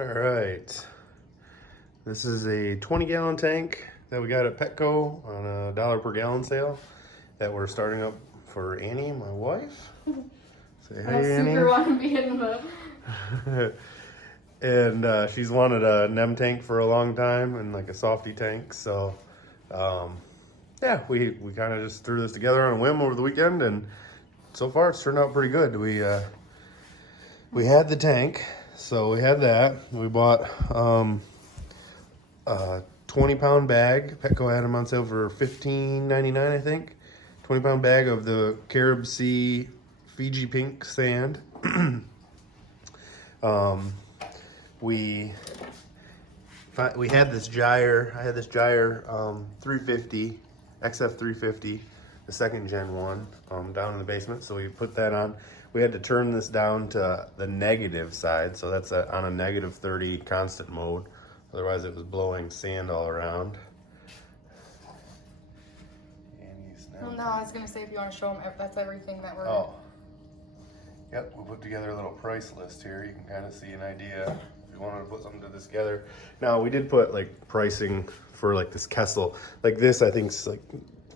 All right. This is a 20-gallon tank that we got at Petco on a $1 per gallon sale that we're starting up for Annie, my wife. Say hey, Annie. I super want to be in the... And she's wanted a NEM tank for a long time and like a softy tank. So, yeah, we kind of just threw this together on a whim over the weekend, and so far it's turned out pretty good. We had the tank, so we had that. We bought a 20-pound bag. Petco had them on sale for $15.99, I think. 20-pound bag of the Carib Sea Fiji pink sand. We had this gyre. I had this gyre 350, XF 350, the second gen one, down in the basement. So we put that on. We had to turn this down to the negative side, so that's on a negative 30 constant mode. Otherwise, it was blowing sand all around. Well, no, I was gonna say if you want to show them, that's everything that we're. Oh. Yep, we put together a little price list here. You can kind of see an idea if you wanted to put something to this together. Now, we did put like pricing for like this Kessel. Like this, I think is like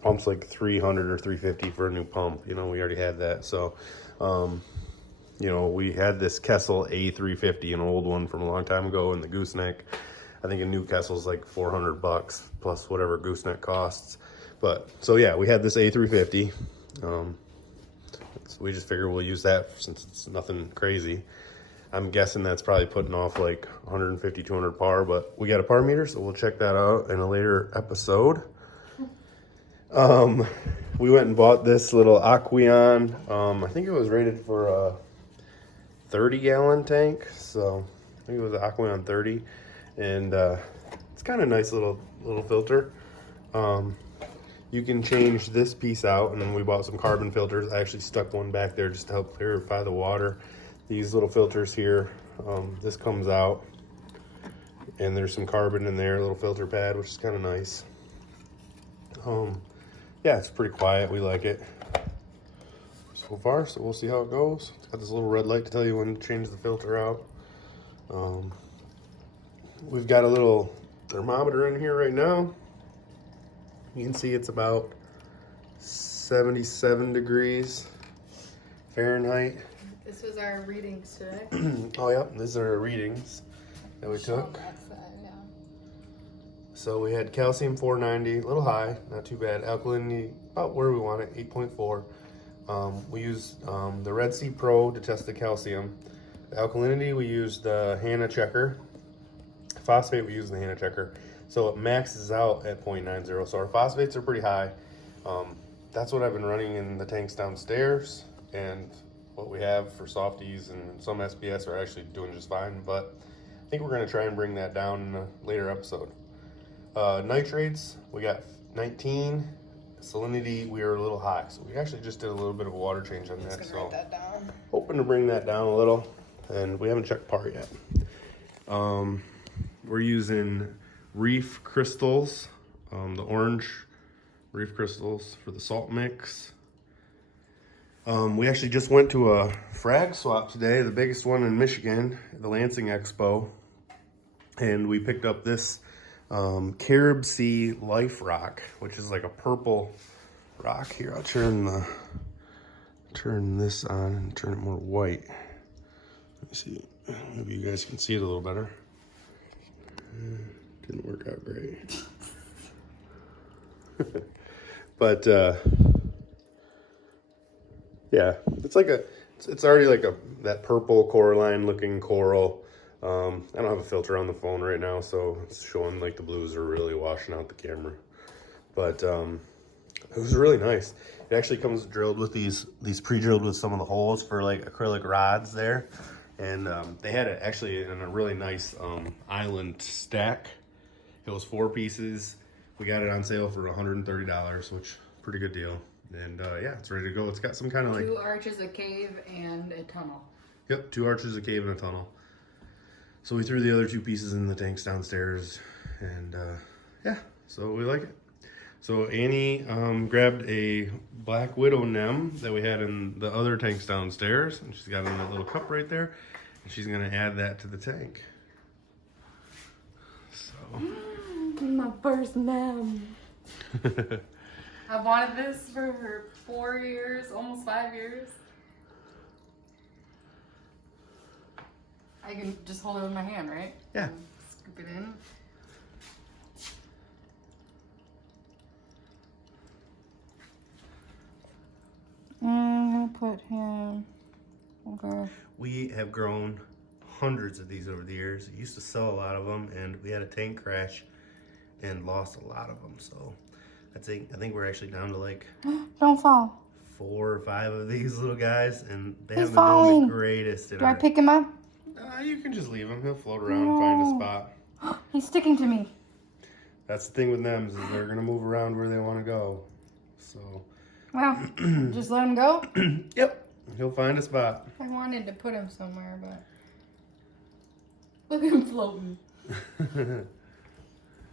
pumps like 300 or 350 for a new pump. You know, we already had that. So, you know, we had this Kessel A350, an old one from a long time ago, in the gooseneck. I think a new Kessel's like $400 plus whatever gooseneck costs. But so yeah, we had this A350. So we just figure we'll use that since it's nothing crazy. I'm guessing that's probably putting off like 150, 200 par, but we got a par meter, so we'll check that out in a later episode. We went and bought this little Aqueon. I think it was rated for a 30-gallon tank, so I think it was an Aqueon 30, and it's kind of nice little filter. You can change this piece out, and then we bought some carbon filters. I actually stuck one back there just to help purify the water. These little filters here, this comes out, and there's some carbon in there, a little filter pad, which is kind of nice. Yeah, it's pretty quiet. We like it so far, so we'll see how it goes. It's got this little red light to tell you when to change the filter out. We've got a little thermometer in here right now. You can see it's about 77 degrees Fahrenheit. This was our readings today. Oh, yeah, these are our readings that we took. Yeah. So we had calcium 490, a little high, not too bad. Alkalinity, about where we want it, 8.4. We used the Red Sea Pro to test the calcium. The alkalinity, we used the Hanna checker. Phosphate, we used the Hanna checker. So it maxes out at 0.90. So our phosphates are pretty high. That's what I've been running in the tanks downstairs, and what we have for softies and some SPS are actually doing just fine, but I think we're gonna try and bring that down in a later episode. Nitrates, we got 19. Salinity, we are a little high. So we actually just did a little bit of a water change on that. So write that down. Hoping to bring that down a little, and we haven't checked par yet. We're using Reef crystals, the orange Reef crystals for the salt mix. We actually just went to a frag swap today, the biggest one in Michigan, the Lansing Expo, and we picked up this Carib Sea Life Rock, which is like a purple rock. Here, I'll turn this on and turn it more white. Let me see, maybe you guys can see it a little better. Didn't work out great. But yeah, it's like it's already like that purple Coraline looking coral. I don't have a filter on the phone right now, so it's showing like the blues are really washing out the camera. But it was really nice. It actually comes drilled with these pre-drilled with some of the holes for like acrylic rods there. And they had it actually in a really nice island stack. It was 4 pieces. We got it on sale for $130, which pretty good deal. And yeah, it's ready to go. It's got some kind of like 2 arches, a cave, and a tunnel. Yep, 2 arches, a cave, and a tunnel. So we threw the other 2 pieces in the tanks downstairs, and yeah, so we like it. So Annie grabbed a Black Widow NEM that we had in the other tanks downstairs, and she's got it in that little cup right there, and she's gonna add that to the tank. So. My first nem. I've wanted this for 4 years, almost 5 years. I can just hold it with my hand, right? Yeah. And scoop it in. I'm gonna put him. Okay. We have grown hundreds of these over the years. We used to sell a lot of them, and we had a tank crash and lost a lot of them. So I think we're actually down to like Don't fall. 4 or 5 of these little guys, and they He's haven't been doing falling. the greatest. Do I pick him up? You can just leave him. He'll float around and find a spot. He's sticking to me. That's the thing with them is they're gonna move around where they want to go. So. Well, just let him go. Yep. He'll find a spot. I wanted to put him somewhere, but look at him floating.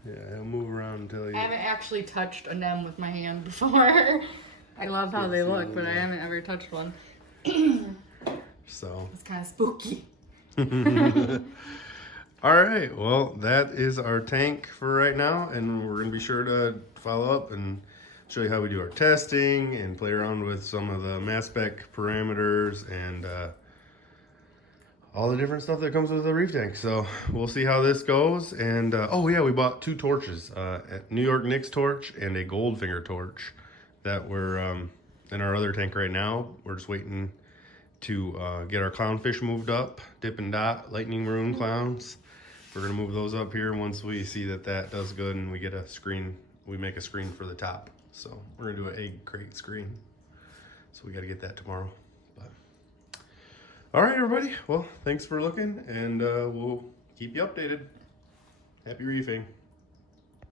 Yeah, he'll move around until he. I haven't actually touched a nem with my hand before. I love how they look, but I haven't ever touched one. So. It's kind of spooky. All right, well, that is our tank for right now, and we're gonna be sure to follow up and show you how we do our testing and play around with some of the mass spec parameters and all the different stuff that comes with the reef tank. So we'll see how this goes. And oh yeah, we bought 2 torches, a New York Nix torch and a Goldfinger torch that we're in our other tank right now. We're just waiting to get our clownfish moved up, Dip and Dot lightning maroon clowns. We're gonna move those up here once we see that that does good and we get a screen, we make a screen for the top. So we're gonna do an egg crate screen. So we gotta get that tomorrow. But all right, everybody. Well, thanks for looking, and we'll keep you updated. Happy reefing.